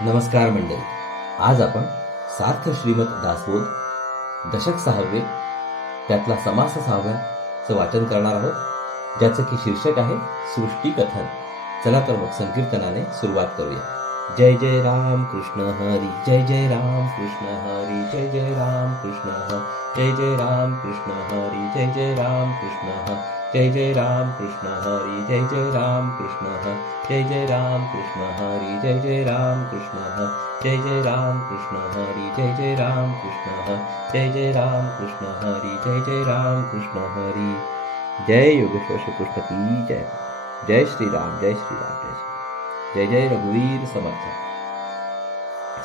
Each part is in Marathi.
नमस्कार मंडळी. आज आपण सार्थ श्रीमद दासबोध दशक 6वे त्यातला समास 6व्याचं वाचन करणार आहोत, ज्याचं की शीर्षक आहे सृष्टी कथन. चला तर मग संकीर्तनाने सुरुवात करूया. जय जय राम कृष्ण हरी, जय जय राम कृष्ण हरी, जय जय राम कृष्ण हरी, जय जय राम कृष्ण हरी, जय जय राम कृष्ण हरी, जय जय राम कृष्ण हरी, जय जय राम कृष्ण हरी, जय जय राम कृष्ण हरी, जय जय राम कृष्ण हरी, जय जय राम कृष्ण हरी, जय जय राम कृष्ण हरी, जय जय राम कृष्ण हरी, जय जय राम कृष्ण हरी. जय योगेश्वर श्री कृष्ण की जय. जय श्रीराम, जय श्रीराम, जय श्रीराम. जय जय रघुवीर समर्थ.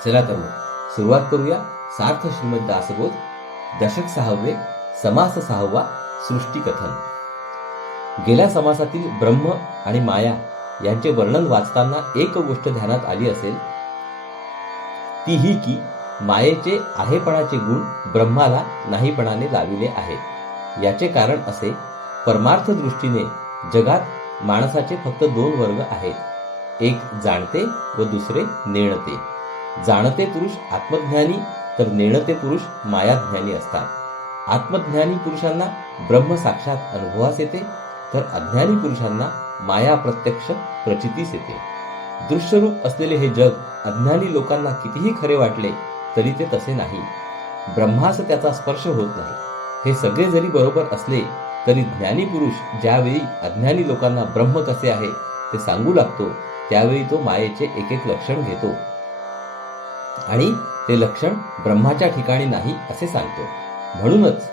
चला तर मग सुरुवात करूया. सार्थ श्रीमद दासबोध दशक 6वे समास 6वा सृष्टी कथन. गेल्या समासातील ब्रह्म आणि माया यांचे वर्णन वाचताना एक गोष्ट ध्यानात आली असेल, ती ही की मायेचे आहेपणाचे गुण ब्रह्माला नाहीपणाने लाविले आहेत. याचे कारण असे, परमार्थ दृष्टीने जगात माणसाचे फक्त 2 वर्ग आहेत, एक जाणते व दुसरे नेणते. जाणते पुरुष आत्मज्ञानी तर नेणते पुरुष मायाज्ञानी असतात. आत्मज्ञानी पुरुषांना ब्रह्म साक्षात अनुभवास येते, तर अज्ञानी पुरुषांना माया प्रत्यक्ष प्रचितीस येते. दृश्यरूप असलेले हे जग अज्ञानी लोकांना कितीही खरे वाटले तरी ते तसे नाही. ब्रह्मास त्याचा स्पर्श होत नाही. हे सगळे जरी बरोबर असले तरी ज्ञानी पुरुष ज्यावेळी अज्ञानी लोकांना ब्रह्म कसे आहे ते सांगू लागतो, त्यावेळी तो मायेचे एक एक लक्षण घेतो आणि ते लक्षण ब्रह्माच्या ठिकाणी नाही असे सांगतो. म्हणूनच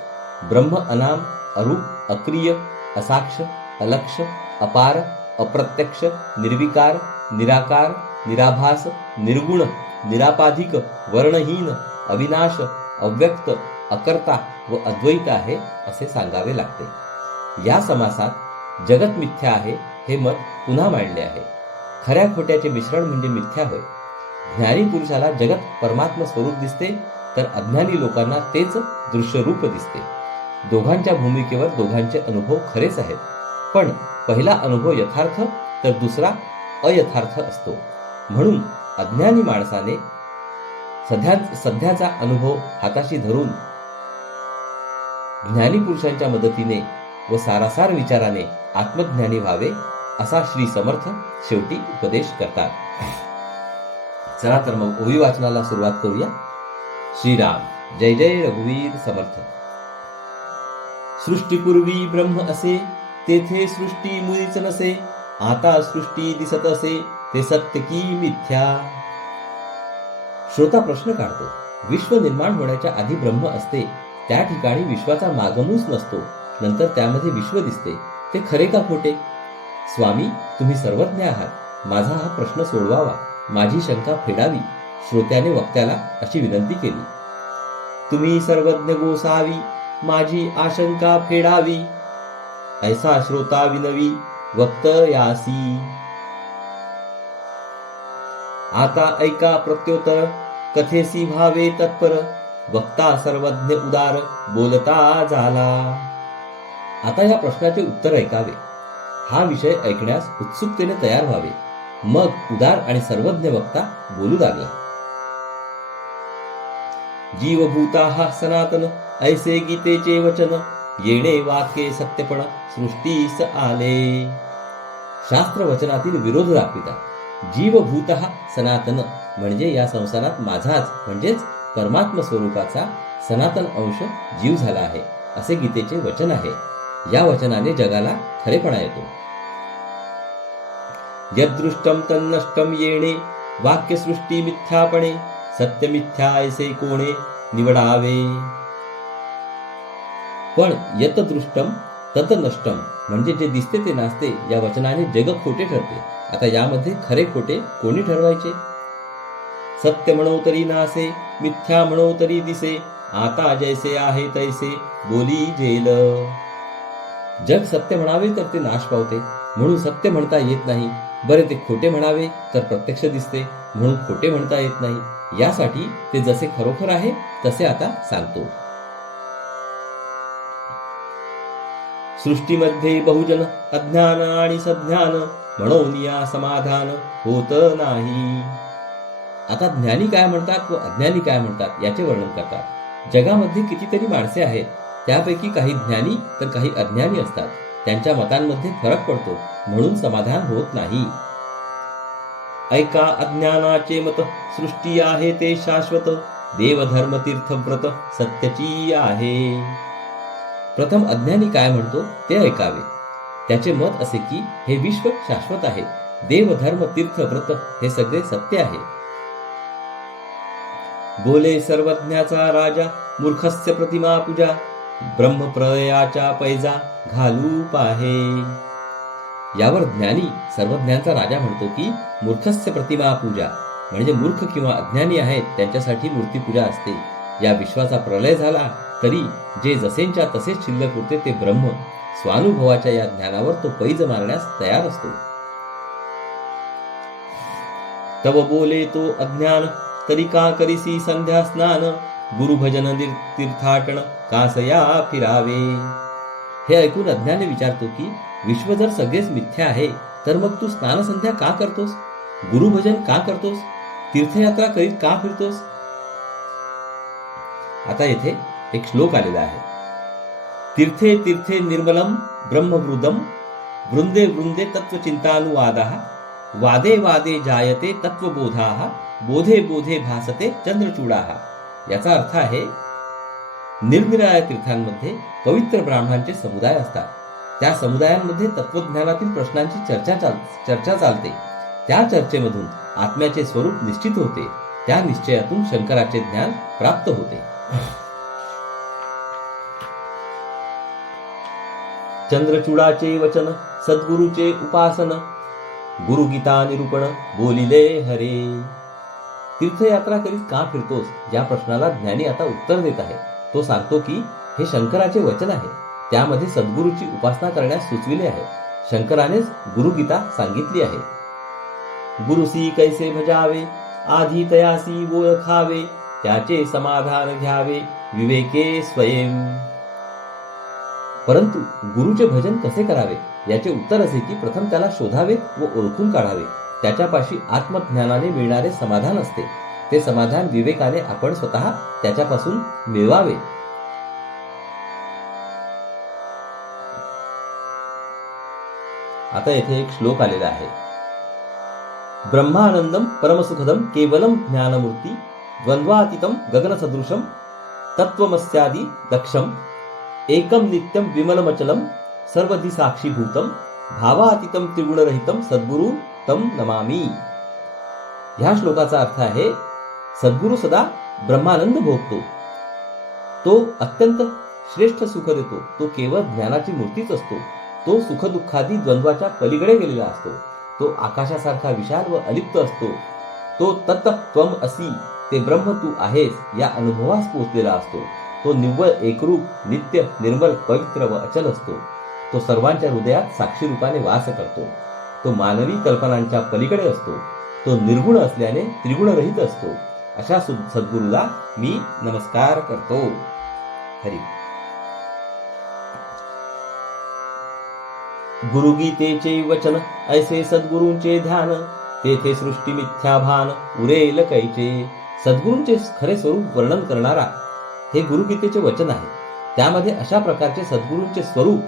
ब्रह्म अनाम, अरूप, अक्रिय, असाक्ष, अलक्ष, अपार, अप्रत्यक्ष, निर्विकार, निराकार, निराभास, निर्गुण, निरापाधिक, वर्णहीन, अविनाश, अव्यक्त, अकर्ता व अद्वैत आहे असे सांगावे लागते. या समासात जगत मिथ्या आहे हे मत पुन्हा मांडले आहे. खऱ्या खोट्याचे मिश्रण म्हणजे मिथ्या होय. ज्ञानी पुरुषाला जगत परमात्म स्वरूप दिसते, तर अज्ञानी लोकांना तेच दृश्यरूप दिसते. दोघांच्या भूमिकेवर दोघांचे अनुभव खरेच आहेत, पण पहिला अनुभव यथार्थ तर दुसरा अयथार्थ असतो. म्हणून अज्ञानी माणसाने सध्याचा अनुभव हाताशी धरून ज्ञानी पुरुषांच्या मदतीने व सारासार विचाराने आत्मज्ञानी व्हावे, असा श्री समर्थ शेवटी उपदेश करतात. चला तर मग ओवी वाचनाला सुरुवात करूया. श्रीराम, जय जय रघुवीर समर्थ. सृष्टीपूर्वी ब्रह्म असे, तेथे सृष्टी मुळीच नसे. आता सृष्टी दिसत असे, ते सत्य की मिथ्या. श्रोता प्रश्न काढतो, विश्व निर्माण होण्याच्या आधी ब्रह्म असते, त्या ठिकाणी विश्वाचा मागमूस नसतो, नंतर त्यामध्ये विश्व दिसते, ते खरे का खोटे? स्वामी, तुम्ही सर्वज्ञ आहात, माझा हा प्रश्न सोडवावा, माझी शंका फेडावी. श्रोत्याने वक्त्याला अशी विनंती केली. तुम्ही सर्वज्ञ गोसावी, माझी आशंका फेडावी. ऐसा श्रोता विनवी, वक्त यासी. आता ऐका प्रत्युत्तर, कथेसी भावे तत्पर. वक्ता सर्वज्ञ उदार, बोलता झाला. आता या प्रश्नाचे उत्तर ऐकावे. हा विषय ऐकण्यास उत्सुकतेने तयार व्हावे. मग उदार आणि सर्वज्ञ वक्ता बोलू लागला. जीवभूता हा सनातन, ऐसे गीतेचे वचन. येणे वाक्ये सत्यपण, सृष्टीस आले. शास्त्र वचनातील विरोध दाखवितात. जीवभूत सनातन म्हणजे या संसारात माझाच म्हणजेच परमात्म स्वरूपाचा सनातन अंश जीव झाला आहे, असे गीतेचे वचन आहे. या वचनाने जगाला खरेपणा येतो. यदृष्टम तन्नष्टम येणे, वाक्यसृष्टी मिथ्यापणे. सत्य मिथ्या ऐसे कोणे, निवडावे. पण यत दृष्टम तत नष्टम म्हणजे जे दिसते ते नासते, या वचनाने जग खोटे ठरते. आता यामध्ये खरे खोटे कोणी ठरवायचे? सत्य म्हणो तरी नासे, मिथ्या म्हणो तरी दिसे. आता जैसे आहे तैसे, बोली जेल. जग सत्य म्हणावे तर ते नाश पावते, म्हणून सत्य म्हणता येत नाही. बरे ते खोटे म्हणावे तर प्रत्यक्ष दिसते, म्हणून खोटे म्हणता येत नाही. यासाठी ते जसे खरोखर आहे तसे आता सांगतो. सृष्टीमध्ये बहुजन अज्ञान आणि सज्ञान, म्हणून या समाधान होत नाही. आता ज्ञानी काय म्हणतात व अज्ञानी काय म्हणतात याचे वर्णन करतात. जगामध्ये कितीतरी माणसे आहेत, त्यापैकी काही ज्ञानी तर काही अज्ञानी असतात. त्यांच्या मतांमध्ये फरक पडतो, म्हणून समाधान होत नाही. ऐका अज्ञानाचे मत, सृष्टी आहे ते शाश्वत, देवधर्म तीर्थव्रत सत्यची आहे. प्रथम अज्ञानी काय म्हणतो ते ऐकावे. त्याचे मत असे की हे विश्व शाश्वत आहे, देवधर्म तीर्थव्रत हे सगळे सत्य आहे. बोले सर्वज्ञाचा राजा, मूर्खस्य प्रतिमा पूजा, ब्रह्मप्रलयाच्या पैजा घालू पाहे. यावर ज्ञानी सर्वज्ञांचा राजा म्हणतो की मूर्खस्य प्रतिमा पूजा म्हणजे मूर्ख किंवा अज्ञानी आहेत त्यांच्यासाठी मूर्तीपूजा असते. या विश्वाचा प्रलय झाला तरी जे जसेंच्या तसेच शिल्लक उरते ते ब्रह्म. स्वानुभवाच्या या ज्ञानावर तो पैज मारण्यास तयार असतो. तव बोले तो अज्ञान, तरी का करीसी संध्या स्नान, गुरुभजन तीर्थाटन कासया फिरावे. हे ऐकून अज्ञानी विचारतो की विश्व जर सगळेच मिथ्या आहे तर मग तू स्नानसंध्या का करतोस, गुरुभजन का करतोस, तीर्थयात्रा करीत का फिरतोस. आता येथे एक श्लोक आलेला आहे. तीर्थे तीर्थे निर्मलम ब्रह्मवृदम, वृंदे वृंदे तत्वचिंतानुवादाः, वादे वादे जायते तत्वबोधाः, बोधे बोधे भासते चंद्रचूडाः. याचा अर्थ आहे निरनिराळ्या तीर्थांमध्ये पवित्र ब्राह्मणांचे समुदाय असतात. त्या समुदायांमध्ये तत्वज्ञानातील प्रश्नांची चर्चा चालते. त्या चर्चेमधून आत्म्याचे स्वरूप निश्चित होते. त्या निश्चयातून शंकराचे ज्ञान प्राप्त होते. चंद्रचूडाचे वचन, सद्गुरूचे उपासन, गुरुगीता निरूपण बोलिले हरे. तीर्थयात्रा करीत का फिरतोस या प्रश्नाला ज्ञानी आता उत्तर देत आहे. तो सांगतो की हे शंकराचे वचन आहे, त्यामध्ये सद्गुरूची उपासना करण्यास सुचविले आहे. शंकरानेच गुरुगीता सांगितली आहे. गुरुसी कैसे भजावे, आधी तयासी ओळखावे, त्याचे समाधान घ्यावे विवेके स्वयं. परंतु गुरुचे भजन कसे करावे याचे उत्तर असे की प्रथम त्याला शोधावे व ओळखून काढावे. त्याच्यापाशी आत्मज्ञानाने मिळणारे समाधान असते. ते समाधान विवेकाने आपण स्वतः त्याच्यापासून मिळवावे. आता येथे एक श्लोक आलेला आहे. ब्रह्मानंदम परमसुखदम केवलम ज्ञानमूर्ती, द्वंद्वातीतम गगनसदृशम तत्वमस्यादि दक्षम, एकम नित्यम विमलमचलम सर्वधी साक्षीभूतम, भावातीतम त्रिगुणरहितम सद्गुरु तम नमामि. ह्या श्लोकाचा अर्थ आहे सद्गुरु सदा ब्रह्मानंद भोगतो. तो अत्यंत श्रेष्ठ सुख देतो. तो केवळ ज्ञानाची मूर्तीच असतो. तो सुखदुःखादी द्वंद्वाच्या पलीकडे गेलेला असतो. तो आकाशासारखा विशाल व अलिप्त असतो. तो तत्त्वम असी, ते ब्रह्म तू आहेस या अनुभवास पोचलेला असतो. तो निव्वळ एकरूप, नित्य, निर्मल, पवित्र व अचल असतो. तो सर्वांच्या हृदयात साक्षी रूपाने वास करतो. तो मानवी कल्पनांच्या पलीकडे असतो. तो निर्गुण असल्याने त्रिगुणरहित असतो. अशा सद्गुरूला मी नमस्कार करतो. हरी. गुरुगीतेचे वचन, ऐसे सद्गुरूंचे ध्यान, तेथे सृष्टी मिथ्या भान उरेल कैचे. सद्गुरूंचे खरे स्वरूप वर्णन करणारा हे गुरुगीतेचे वचन आहे. त्यामध्ये अशा प्रकारचे सद्गुरूंचे स्वरूप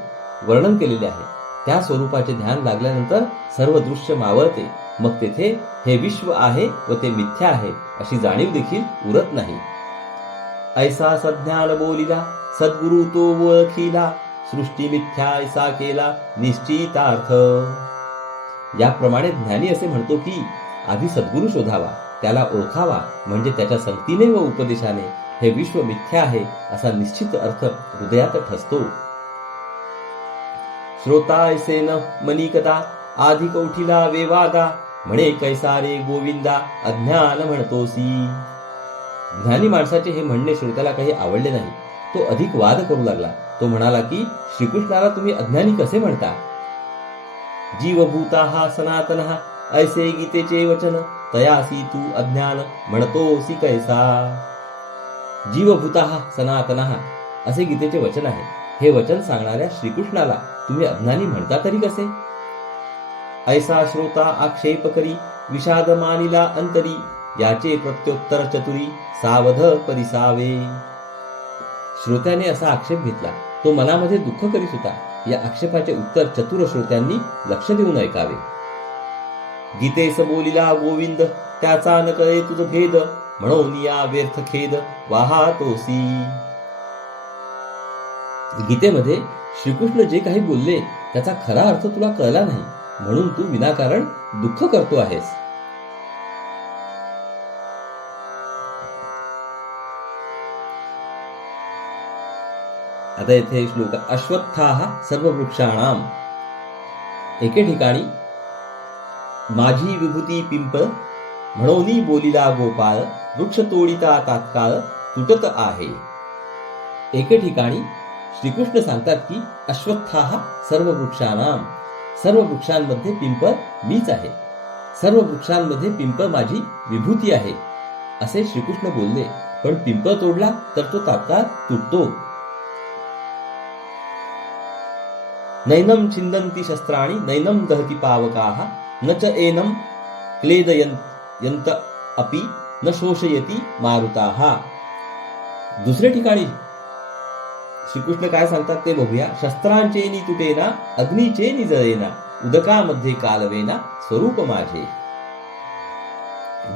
वर्णन केलेले आहे. त्या स्वरूपाचे ध्यान लागल्यानंतर सर्व दृश्य मावळते. मग तेथे हे विश्व आहे व ते मिथ्या आहे अशी जाणीव देखील उरत नाही. ऐसा सज्ञान बोलिला, सद्गुरु तो ओळखिला, सृष्टी मिथ्या ऐसा केला निश्चितार्थ. याप्रमाणे ज्ञानी असे म्हणतो की आधी सद्गुरु शोधावा, त्याला ओळखावा, म्हणजे त्याच्या संगतीने व उपदेशाने हे विश्व मिथ्या आहे असा निश्चित अर्थ हृदयात ठसतो. श्रोता ऐसे न मनी कदा, आधी कौठिला वेवादा, म्हणे कैसा रे गोविंदा अज्ञान म्हणतोसी. ज्ञानी माणसाचे हे म्हणणे श्रोत्याला काही आवडले नाही. तो अधिक वाद करू लागला. तो म्हणाला की श्रीकृष्णाला तुम्ही अज्ञानी कसे म्हणता. जीवभूता हा सनातन हा, ऐसे गीतेचे वचन, तयासी तू अज्ञान म्हणतोसी कैसा. जीवभूता हा सनातन हा असे गीतेचे वचन आहे. हे वचन सांगणाऱ्या श्रीकृष्णाला तुम्ही अज्ञानी म्हणता तरी कसे. ऐसा श्रोता आक्षेप करी, विषाद मानिला अंतरी, याचे प्रत्युत्तर चतुरी सावध परिसावे. श्रोत्याने असा आक्षेप घेतला, तो मनामध्ये दुःख करीत होता. या आक्षेपाचे उत्तर चतुर श्रोत्यांनी लक्ष देऊन ऐकावे. गीतेस बोलिला गोविंद, त्याचा न कळे तुझ भेद, म्हणून या व्यर्थ खेद वाहातोसी. गीतेमध्ये श्रीकृष्ण जे काही बोलले त्याचा खरा अर्थ तुला कळला नाही, म्हणून तू विनाकारण दुःख करतो आहेस. आता येथे श्लोक अश्वत्थाः सर्ववृक्षाणाम. एके ठिकाणी माझी विभूती पिंपळ, म्हणून बोलिला गोपाळ, वृक्ष तोडिता तात्काळ तुटत आहे. एके ठिकाणी श्रीकृष्ण सांगतात की अश्वत्थाः सर्ववृक्षाणाम, सर्व वृक्षांमध्ये पिंपळ मीच आहे, सर्व वृक्षांमध्ये पिंपळ माझी विभूती आहे असे श्रीकृष्ण बोलले. पण पिंपळ तोडला तर तो तात्काळ तुटतो. नैनम छिंदन्ति शस्त्राणि नैनम दहति पावकाः, न च एनम क्लेदयन्त अपि न शोषयति मारुताः. दुसरे ठिकाणी श्रीकृष्ण काय सांगतात ते बघूया. शस्त्रांचेनी तुटेना, अग्नीचेनी जळेना, उदकामध्ये कालवेना स्वरूप माझे.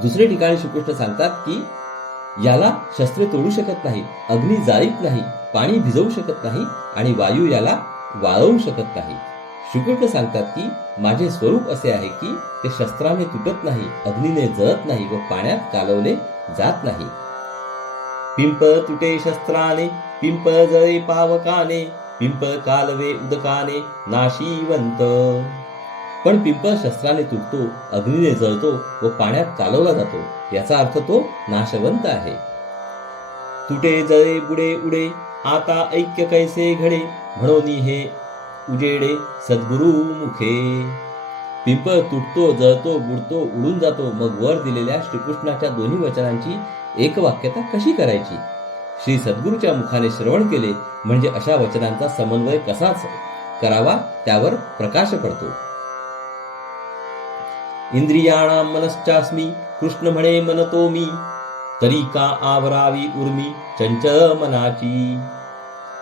दुसरे ठिकाणी श्रीकृष्ण सांगतात की याला शस्त्रे तोडू शकत नाही, अग्नी जाळीत नाही, पाणी भिजवू शकत नाही आणि वायू याला वाळवू शकत नाही. श्रीकृष्ण सांगतात की माझे स्वरूप असे आहे की ते शस्त्राने तुटत नाही, अग्नीने जळत नाही व पाण्यात कालवले जात नाही. पिंपळ तुटे शस्त्राने, पिंपळ जळे पावकाने, पिंपळ कालवे उदकाने नाशिवंत. पण पिंपळ शस्त्राने तुटतो, अग्नीने जळतो व पाण्यात कालवला जातो. याचा अर्थ तो नाशवंत आहे. तुटे जळे बुडे उडे, आता ऐक्य कैसे घडे, म्हणून हे उजेडे सद्गुरु मुखे. पिंपळ तुटतो, जळतो, बुडतो, उडून जातो, मग वर दिलेल्या श्रीकृष्णाच्या दोन्ही वचनांची एकवाक्यता कशी करायची? श्री सद्गुरूच्या मुखाने श्रवण केले म्हणजे अशा वचनांचा समन्वय कसाच करावा त्यावर प्रकाश पडतो. इंद्रियाणाम मनश्चास्मी, कृष्ण म्हणे मनतो मी, तरी का आवरावी उर्मी चंचल मनाची.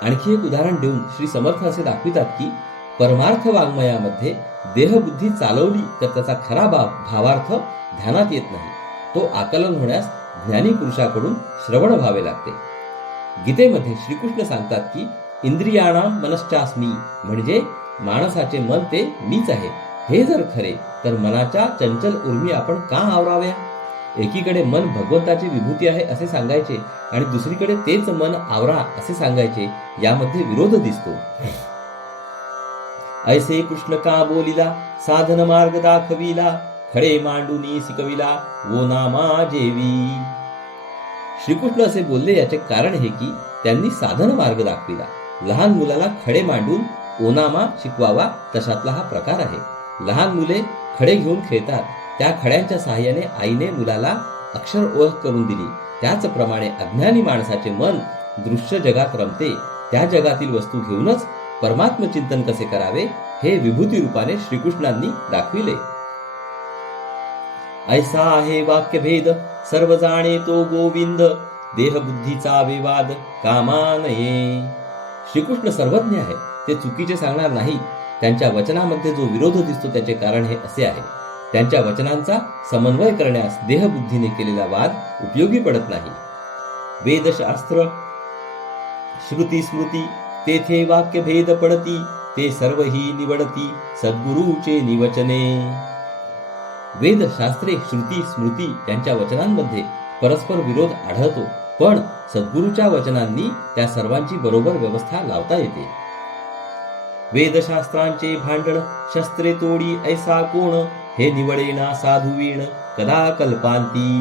आणखी एक उदाहरण देऊन श्री समर्थ असे दाखवितात की परमार्थ वाङ्मयामध्ये देहबुद्धी चालवली तर त्याचा खरा भावार्थ ध्यानात येत नाही. तो आकलन होण्यास ज्ञानी पुरुषाकडून श्रवण व्हावे लागते. गीतेमध्ये श्रीकृष्ण सांगतात की इंद्रियाणाम मनश्चास्मी, म्हणजे माणसाचे मन ते मीच आहे. हे जर खरे तर मनाच्या चंचल उर्मी आपण का आवराव्या? एकीकडे मन भगवंताची विभूती आहे असे सांगायचे आणि दुसरीकडे तेच मन आवरा असे सांगायचे, यामध्ये विरोध दिसतो. ऐसे कृष्ण का बोलिला, साधन मार्ग दाखविला, खडे मांडूनी शिकविला, वो नामा जेवी. श्रीकृष्ण असे बोलले याचे कारण हे की त्यांनी साधन मार्ग दाखविला. लहान मुलाला खडे मांडून ओनामा शिकवावा तशातला हा प्रकार आहे. लहान मुले खडे घेऊन खेळतात, त्या खड्यांच्या साहाय्याने आईने मुलाला अक्षर ओळख करून दिली. त्याचप्रमाणे अज्ञानी माणसाचे मन दृश्य जगात रमते. त्या जगातील वस्तू घेऊनच परमात्म चिंतन कसे करावे हे विभूती रूपाने श्रीकृष्णांनी दाखविले. ऐसा आहे वाक्य भेद, सर्व जाणे तो गोविंद, देहबुद्धीचा विवाद कामानये. श्रीकृष्ण सर्वज्ञ आहे, ते चुकीचे सांगणार नाही. त्यांच्या वचनामध्ये जो विरोध दिसतो त्याचे कारण हे असे आहे. त्यांच्या वचनांचा समन्वय करण्यास देहबुद्धीने केलेला वाद उपयोगी पडत नाही. वेदशास्त्र श्रुती स्मृती तेथे वाक्य भेद पडती, ते सर्वही निवडती सद्गुरूचे निवचने. वेद शास्त्रे श्रुती स्मृती यांच्या वचनांमध्ये परस्पर विरोध आढळतो, पण सद्गुरूच्या वचनांनी त्या सर्वांची बरोबर व्यवस्था लावता येते. वेदशास्त्रांचे भांडण शस्त्रे तोडी ऐसा कोण, हे निवडेना साधुवीण कदा कल्पांती.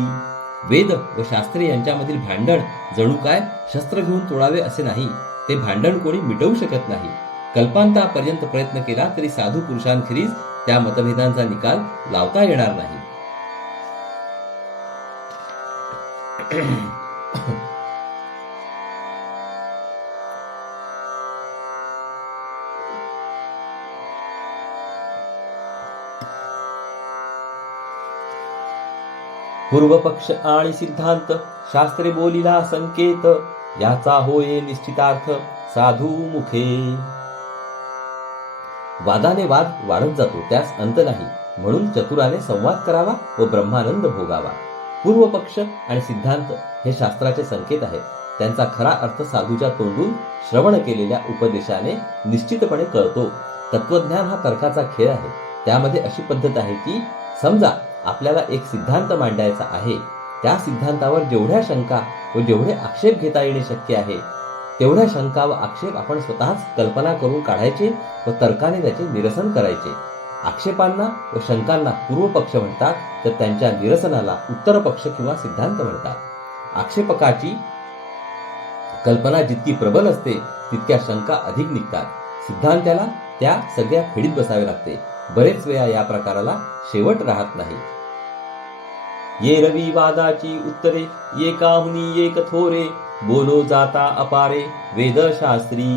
वेद व शास्त्रे यांच्यामधील भांडण जणू काय शस्त्र घेऊन तोडावे असे नाही. ते भांडण कोणी मिटवू शकत नाही. कल्पांतापर्यंत प्रयत्न केला तरी साधू पुरुषांखेरीज त्या मतभेदांचा निकाल लावता येणार नाही. पूर्वपक्ष आणि सिद्धांत शास्त्रे बोलिला संकेत, याचा होय निश्चितार्थ साधू मुखे. वादाने वाद वाढत जातो, त्यास अंत नाही. म्हणून चतुराने संवाद करावा व ब्रह्मानंद भोगावा. पूर्वपक्ष आणि सिद्धांत हे शास्त्राचे संकेत आहेत. त्यांचा खरा अर्थ साधूच्या तोंडून श्रवण केलेल्या उपदेशाने निश्चितपणे कळतो. तत्वज्ञान हा तर्काचा खेळ आहे. त्यामध्ये अशी पद्धत आहे की समजा आपल्याला एक सिद्धांत मांडायचा आहे, त्या सिद्धांतावर जेवढ्या शंका व जेवढे आक्षेप घेता येणे शक्य आहे, तेवढ्या शंका व आक्षेप आपण स्वतःच कल्पना करून काढायचे व तर्काने त्याचे निरसन करायचे. आक्षेपांना व शंकांना पूर्वपक्ष म्हणतात, तर त्यांच्या निरसनाला उत्तर पक्ष किंवा सिद्धांत म्हणतात. आक्षेपकाची कल्पना जितकी प्रबल असते, तितक्या शंका अधिक निघतात. सिद्धांताला त्या सगळ्या फेडीत बसावे लागते. बरेच वेळा या प्रकाराला शेवट राहत नाही. ये रवी वादाची उत्तरे, एकाहुनी एक थोरे, बोलो जाता अपारे वेदशास्त्री.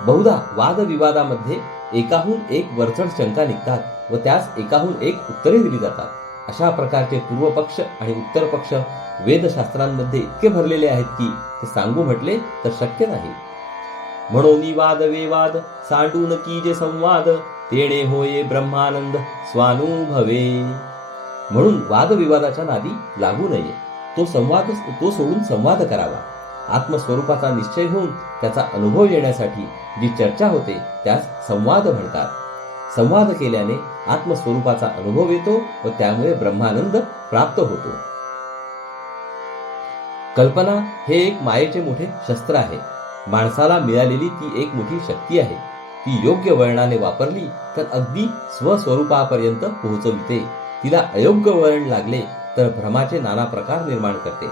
बहुधा वादविवादामध्ये एकाहून एक वरचढ शंका निघतात व त्यास एकाहून एक उत्तरे दिली जातात. अशा प्रकारचे पूर्वपक्ष आणि उत्तर पक्ष वेदशास्त्रांमध्ये इतके भरलेले आहेत की ते सांगू म्हटले तर शक्य नाही. म्हणून वाद वेवाद सांडून की जे संवाद, तेणे होये ब्रह्मानंद स्वानुभवे. म्हणून वादविवादाच्या नादी लागू नये. तो सोडून संवाद करावा. आत्मस्वरूपाचा निश्चय होऊन त्याचा अनुभव येण्यासाठी जी चर्चा होते त्यास संवाद म्हणतात. संवाद केल्याने आत्मस्वरूपाचा अनुभव येतो व त्यामुळे ब्रह्मानंद प्राप्त होतो. कल्पना हे एक मायेचे मोठे शस्त्र आहे. माणसाला मिळालेली ती एक मोठी शक्ती आहे. ती योग्य वळणाने वापरली तर अगदी स्वस्वरूपापर्यंत पोहोचविते. तिला अयोग्य वळण लागले तर भ्रमाचे नाना प्रकार निर्माण करते.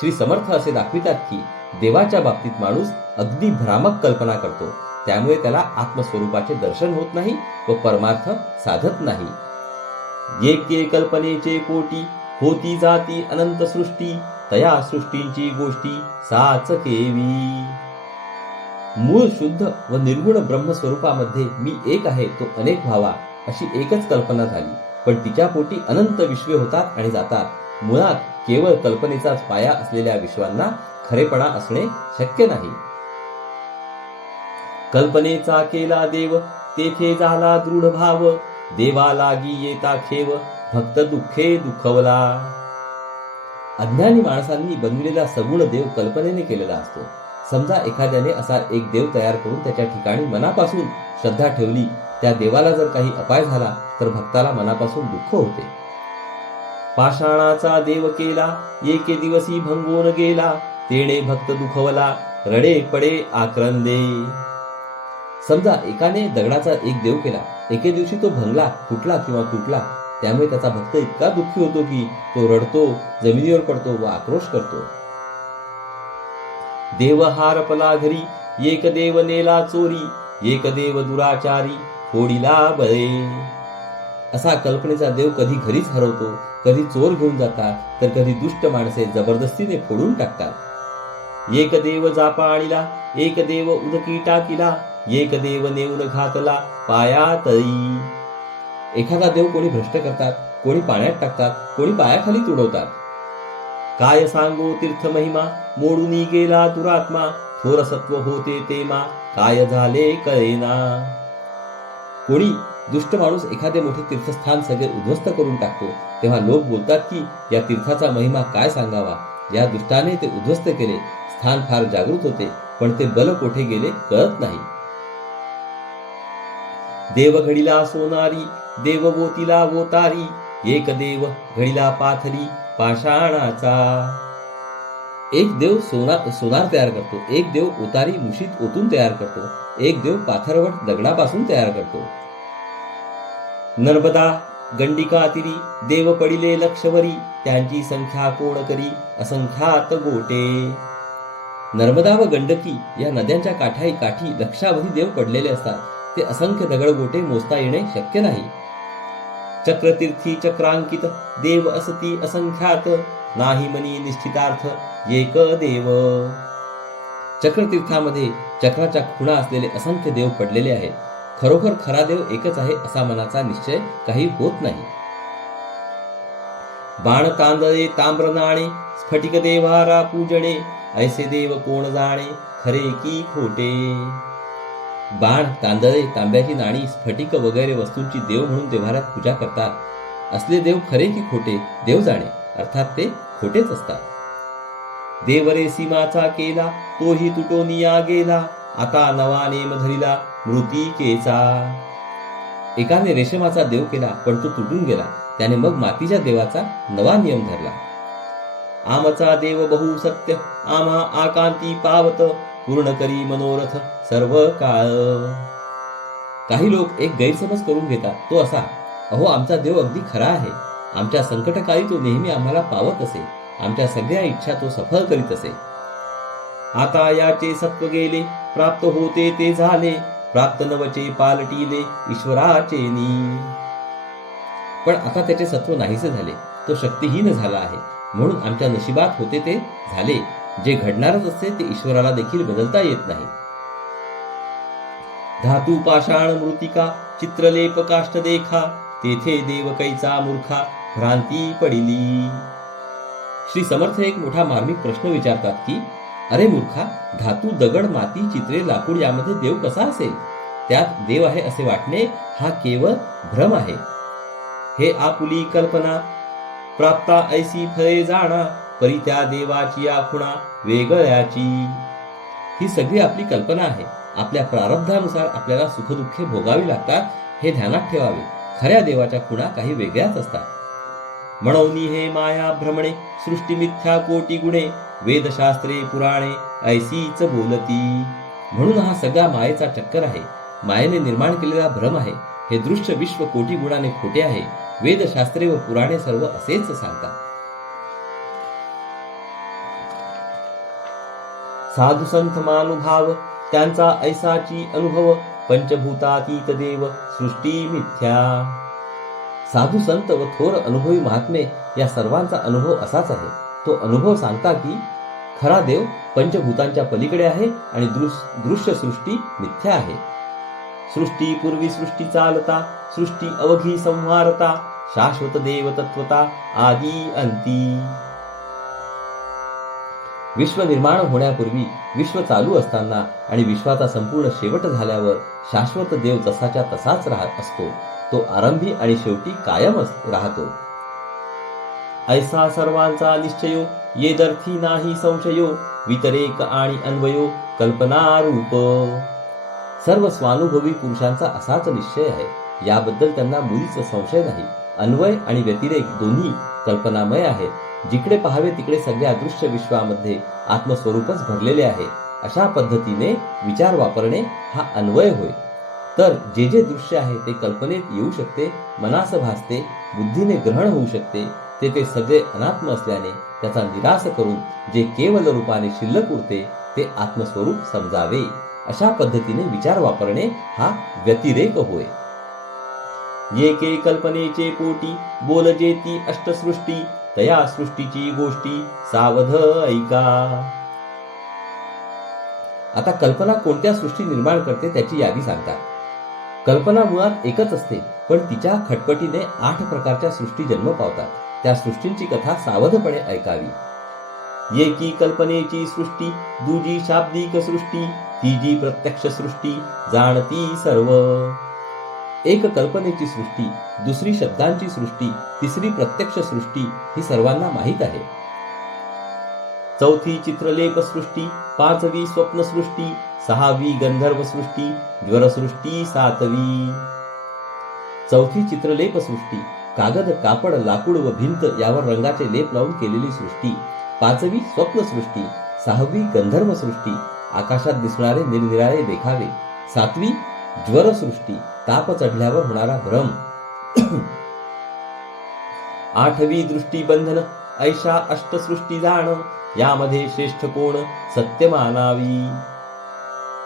श्री समर्थ असे दाखवितात की देवाच्या बाबतीत माणूस अगदी भ्रामक कल्पना करतो, त्यामुळे त्याला आत्मस्वरूपाचे दर्शन होत नाही व परमार्थ साधत नाही. येके कल्पनेचे पोटी, होती जाती अनंत सृष्टी, तया सृष्टींची गोष्टी साच केवी. मूळ शुद्ध व निर्गुण ब्रह्मस्वरूपामध्ये मी एक आहे, तो अनेक व्हावा, अशी एकच कल्पना झाली. पण तिच्या पोटी अनंत विश्वे होतात आणि जातात. मुळात केवळ कल्पनेचाच पाया असलेल्या विश्वांना खरेपणा असणे शक्य नाही. कल्पनेचा केला देव, तेथे झाला दृढ भाव, देवा लागी येता खेव, भक्त दुःखे दुखवला. अज्ञानी माणसांनी बनविलेला सगुण देव कल्पनेने केलेला असतो. समजा एखाद्याने असा एक देव तयार करून त्याच्या ठिकाणी मनापासून श्रद्धा ठेवली, त्या देवाला जर काही अपाय झाला तर भक्ताला मनापासून दुःख होते. पाषाणाचा देव केला, एके दिवसी भंगून गेला, तेणे भक्त दुखवला, रडे पडे आक्रंदे. समजा एकाने दगडाचा एक देव केला, एके दिवशी तो भंगला, फुटला किंवा तुटला. त्यामुळे त्याचा भक्त इतका दुःखी होतो की तो रडतो, जमिनीवर पडतो व आक्रोश करतो. देव हारपला घरी, एक देव नेला चोरी, एक देव दुराचारी, फोडिला बळे. असा कल्पनेचा देव कधी घरीच हरवतो, कधी चोर घेऊन जातात, तर कधी दुष्ट माणसे जबरदस्तीने फोडून टाकतात. एक देव जापा आणिला, एक देव उदकी टाकिला, एक देव नेऊन घातला पाया तळी. एखादा देव कोणी भ्रष्ट करतात, कोणी पाण्यात टाकतात, कोणी पायाखाली तुडवतात. काय सांगो तीर्थ महिमा, मोडून गेला दुरात्मा, थोर सत्व होते तेमा, काय झाले कळेना. कोणी दुष्ट माणूस एखादे मोठे तीर्थस्थान सगळे उद्ध्वस्त करून टाकतो, तेव्हा लोक बोलतात की या तीर्थाचा महिमा काय सांगावा, या दुष्टाने ते उद्ध्वस्त केले. स्थान फार जागृत होते, पण ते बल कोठे गेले कळत नाही. देव घडीला सोनारी, देव बोतीला बोतारी, एक देव घडीला पाथरी पाषाणाचा. एक देव सोनार तयार करतो, एक देव उतारी मुशीत ओतून तयार करतो, एक देव पाथरवट दगडापासून तयार करतो. नर्मदा गंडिका तिरी, देव पडिले लक्षवरी, त्यांची संख्या कोण करी, असंख्यात गोटे. नर्मदा व गंडकी या नद्यांच्या काठी लक्षावधी देव पडलेले असतात. ते असंख्य दगडगोटे मोजता येणे शक्य नाही. चक्रतीर्थी चक्रांकित, देव असती असंख्यात, नाही मनी निश्चितार्थ, एक देव. चक्रतीर्थामध्ये चक्राच्या खुणा असलेले असंख्य देव पडलेले आहेत. खरोखर खरा देव एकच आहे असा मनाचा निश्चय काही होत नाही. बाण तांदळे ताम्र नाणे स्फटिक देवारा पूजणे ऐसे देव कोण जाणे खरे की खोटे. बाण तांदळे तांब्याची नाणी स्फटिक वगैरे वस्तूंची देव म्हणून देव्हाऱ्यात पूजा करतात. असले देव खरे की खोटे देव जाणे, अर्थात ते खोटेच असतात. देवरे सीमाचा केला तोही तुटोनिया गेला आता नवा नेम धरिला मृतिकेचा. एकाने रेशमाचा देव केला पण तो तुटून गेला, त्याने मग मातीच्या देवाचा नवा नियम धरला. आमचा देव बहु सत्य आम्हा आकांती पावत पूर्ण करी मनोरथ सर्व काळ. काही लोक एक गैरसमज करून घेतात तो असा, अहो आमचा देव अगदी खरा आहे, आमच्या संकटकाळी तो नेहमी आम्हाला पावत असे, आमच्या सगळ्या इच्छा तो सफळ करीत असे. आता याचे सत्व गेले प्राप्त होते ते झाले प्राप्त नवचे पालटिले ईश्वराचे नी. पण आता त्याचे सत्व नाहीसे झाले, तो शक्तिहीन झाला आहे, म्हणून आमच्या नशिबात होते ते झाले. जे घडणारच असते ते ईश्वराला देखील बदलता येत नाही. धातू पाषाण मृतिका चित्रलेप काष्ट देखा तेथे देव कैचा मूर्खा भ्रांती पडिली. श्री समर्थ एक मोठा मार्मिक प्रश्न विचारतात की, अरे मूर्खा, धातू दगड माती चित्रे लाकूड यामध्ये देव कसा असेल? त्यात देव आहे असे वाटणे हा केवळ भ्रम आहे. हे आपुली कल्पना प्राप्ता ऐसी फळे जाणा परी त्या देवाची आखुणा वेगळ्याची. ही सगळी आपली कल्पना आहे. आपल्या प्रारब्धानुसार आपल्याला सुखदुःखे भोगावी लागतात हे ध्यानात ठेवावे. खऱ्या देवाच्या खुणा काही वेगळ्याच असतात. म्हणून हे माया भ्रमणे सृष्टी मिथ्या कोटी गुणे वेदशास्त्रे पुराणे ऐसीच बोलती. म्हणून हा सगळा मायेचा चक्कर आहे, मायेने निर्माण केलेला भ्रम आहे. हे दृश्य विश्व कोटी गुणाने खोटे आहे. वेदशास्त्रे व पुराणे सर्व असेच सांगतात. साधू संत मानुभाव त्यांचा ऐसाची अनुभव पंचभूतातीत देव सृष्टी मिथ्या. साधू संत व थोर अनुभवी महात्मे या सर्वांचा अनुभव असाच आहे. तो अनुभव सांगता की खरा देव पंचभूतांच्या पलीकडे आहे आणि दृश्य सृष्टी मिथ्या आहे. सृष्टी पूर्वी सृष्टी चालता सृष्टी अवघी संहारता शाश्वत देव तत्वता आदी अंती. विश्व निर्माण होण्यापूर्वी, विश्व चालू असताना आणि विश्वाचा संपूर्ण शेवट झाल्यावर शाश्वत देव जसाच्या तसाच राहत असतो. तो आरंभी आणि शेवटी कायमच राहतो. ऐसा सर्वांचा निश्चयो येदर्थी नाही संशयो वितरेक आणि अन्वयो कल्पनारूप. सर्व स्वानुभवी पुरुषांचा असाच निश्चय आहे. याबद्दल त्यांना मुळीच संशय नाही. अन्वय आणि व्यतिरेक दोन्ही कल्पनामय आहेत. जिकडे पाहावे तिकडे सगळ्या दृश्य विश्वामध्ये आत्मस्वरूपच भरलेले आहे. अशा पद्धतीने विचार वापरणे हा अन्वय होय. तर जे जे दृश्य आहे ते कल्पनेत येऊ शकते, मनास भासते, बुद्धीने ग्रहण होऊ शकते, ते सगळे अनात्म असल्याने त्याचा निराश करून जे केवल रूपाने शिल्लक उरते ते आत्मस्वरूप समजावे. अशा पद्धतीने विचार वापरणे हा व्यतिरेक होय. येके कल्पनेचे पोटी बोलजेती अष्टसृष्टी तया सृष्टीची गोष्टी सावध ऐका. आता कल्पना कोणत्या सृष्टी निर्माण करते त्याची यादी सांगतात. कल्पना मुळात एकच असते, पण तिच्या खटपटीने 8 प्रकारच्या सृष्टी जन्म पावतात. त्या सृष्टींची कथा सावधपणे ऐकावी. येकी कल्पनेची सृष्टी दुजी शाब्दिक सृष्टी तिजी प्रत्यक्ष सृष्टी जाणती सर्व. एक कल्पनेची सृष्टी, दुसरी शब्दांची सृष्टी, तिसरी प्रत्यक्ष सृष्टी ही सर्वांना माहीत आहे. चौथी चित्रलेप सृष्टी, पाचवी स्वप्न सृष्टी, सहावी गंधर्व सृष्टी, ज्वर सृष्टी सातवी. चौथी चित्रलेप सृष्टी, कागद कापड लाकूड व भिंत यावर रंगाचे लेप लावून केलेली सृष्टी. पाचवी स्वप्न सृष्टी, सहावी गंधर्व सृष्टी, आकाशात दिसणारे निरनिराळे देखावे. सातवी ज्वर सृष्टी, ताप चढल्यावर होणारा भ्रम. आठवी दृष्टी बंधन, ऐशा अष्टसृष्टी जाण, यामध्ये श्रेष्ठ कोण सत्य मानावी.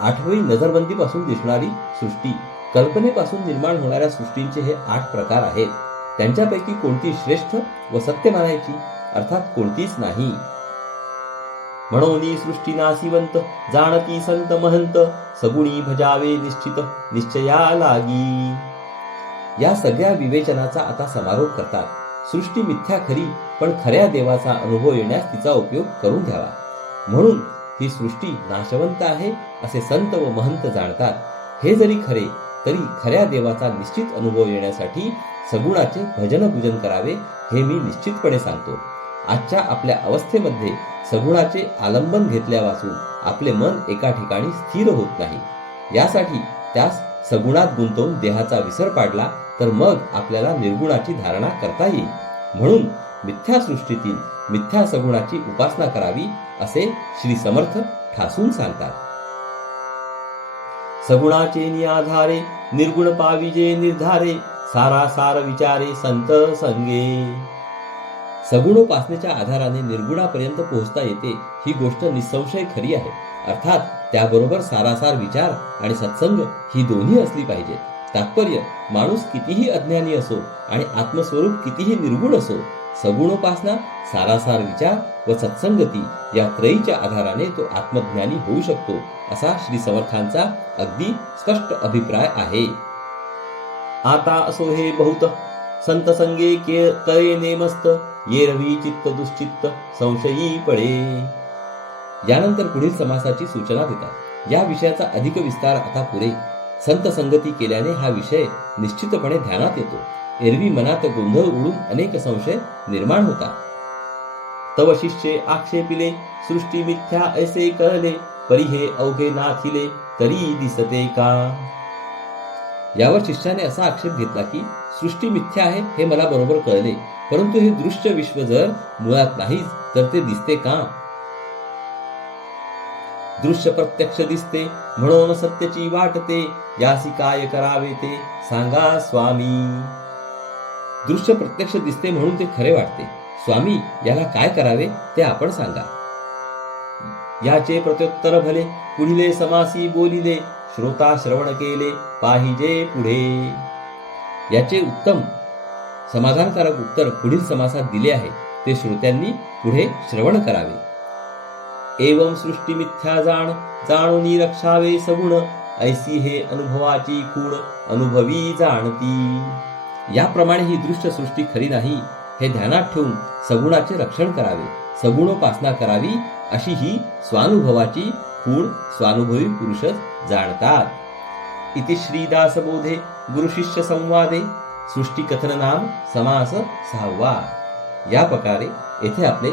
आठवी नजरबंदीपासून दिसणारी सृष्टी. कल्पनेपासून निर्माण होणाऱ्या सृष्टींचे हे 8 प्रकार आहेत. त्यांच्यापैकी कोणती श्रेष्ठ व सत्य मानायची, अर्थात कोणतीच नाही. म्हणून सृष्टी नासिवंत जाणती संत महंत सगुणी भजावे निश्चित निश्चया लागी. या सगळ्या विवेचनाचा आता समारोप करतात. सृष्टी मिथ्या खरी, पण खऱ्या देवाचा अनुभव येण्यास तिचा उपयोग करून घ्यावा. म्हणून ही सृष्टी नाशवंत आहे असे संत व महंत जाणतात. हे जरी खरे तरी खऱ्या देवाचा निश्चित अनुभव येण्यासाठी सगुणाचे भजन पूजन करावे हे मी निश्चितपणे सांगतो. आजच्या आपल्या अवस्थेमध्ये सगुणाचे आलंबन घेतल्यापासून आपले मन एका ठिकाणी स्थिर होत नाही. यासाठी त्यास सगुणात गुंतवून देहाचा विसर पाडला तर मग आपल्याला निर्गुणाची धारणा करता येईल. म्हणून मिथ्या सृष्टीतील मिथ्या सगुणाची उपासना करावी असे श्री समर्थ ठासून सांगतात. सगुणाचे निआधारे निर्गुण पाविजे निर्धारे, सारासार विचारे संत संगे. सगुणोपासनेच्या आधाराने निर्गुणापर्यंत पोहोचता येते ही गोष्ट निसंशय खरी आहे. अर्थात त्याबरोबर सारासार विचार आणि सत्संग ही दोन्ही असली पाहिजे. तात्पर्य, माणूस कितीही अज्ञानी असो आणि आत्मस्वरूप कितीही निर्गुण असो, सगुणोपासना, सारासार विचार व सत्संगती या त्रयीच्या आधाराने तो आत्मज्ञानी होऊ शकतो असा श्री समर्थांचा अगदी स्पष्ट अभिप्राय आहे. आता असो हे बहुत संत संगे कळे नेमस्त, ये रवी चित्त दुश्चित्त संशयी पडे. यानंतर पुढील समासाची सूचना देतात. या विषयाचा अधिक विस्तार आता पुरे. संत संगती केल्याने हा विषय निश्चितपणे ध्यानात येतो. एरवी मनात गोंधळ उडून अनेक संशय निर्माण होतात. तव शिष्ये आक्षेपिले, सृष्टी मिथ्या ऐसे कळले, परी हे अवघे नाथिले, तरी दिसते का. यावर शिष्याने असा आक्षेप घेतला की सृष्टी मिथ्या आहे हे मला बरोबर कळले, परंतु हे दृश्य विश्व जर मुळात नाहीच तर ते दिसते का. दृश्य प्रत्यक्ष दिसते म्हणून सत्याची वाटते, यासी काय करावे ते सांगा स्वामी. दृश्य प्रत्यक्ष दिसते म्हणून ते खरे वाटते. स्वामी, याला काय करावे ते आपण सांगा. याचे प्रत्युत्तर भले, पुढिले समासी बोलिले, श्रोता श्रवण केले पाहिजे पुढे. याचे उत्तम समाधानकारक उत्तर पुढील समासात दिले आहे. ते श्रोत्यांनी पुढे श्रवण करावे. एवं सृष्टी मिथ्या जाणूनी रक्षावे सगुण, ऐसी हे अनुभवाची खूण अनुभवी जाणती. याप्रमाणे ही दृश्य सृष्टी खरी नाही हे ध्यानात ठेवून सगुणाचे रक्षण करावे, सगुणोपासना करावी, अशी ही स्वानुभवाची खूण स्वानुभवी पुरुषच जाणतात. इति श्रीदासबोधे गुरुशिष्य संवादे सृष्टी कथन नाम समास 6वा. या प्रकारे येथे आपले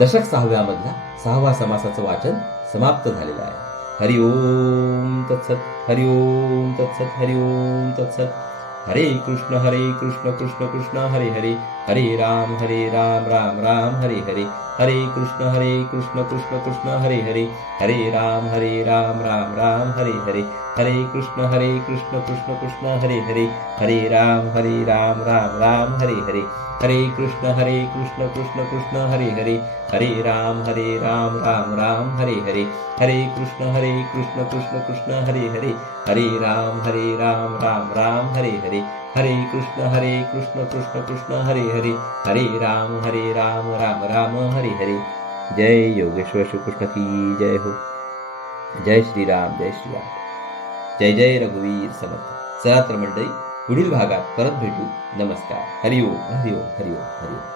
दशक 6व्यामधला 6वा समासाचं वाचन समाप्त झालेलं आहे. हरि ओम तत्सत, हरि ओम तत्सत, हरि ओम तत्सत. हरे कृष्ण कृष्ण कृष्ण हरे हरे, हरे राम राम राम हरे हरे, हरे कृष्ण कृष्ण कृष्ण हरे हरे, हरे राम राम राम हरे हरे, हरे कृष्ण कृष्ण हरे हरे, हरे राम राम राम हरे हरे, हरे कृष्ण कृष्ण हरे हरे, हरे राम राम राम हरे हरे, हरे कृष्ण कृष्ण हरे हरे, हरे राम राम राम हरे हरे, हरे कृष्ण कृष्ण हरे हरे, हरे राम राम राम हरे हरे. जय योगेश्वर श्री कृष्ण की जय हो. जय श्रीराम, जय श्रीराम. जय जय रघुवीर समर्थ. चला तर मंडळी, पुढील भागात परत भेटू. नमस्कार. हरिओम हरिओम हरिओम हरिओम.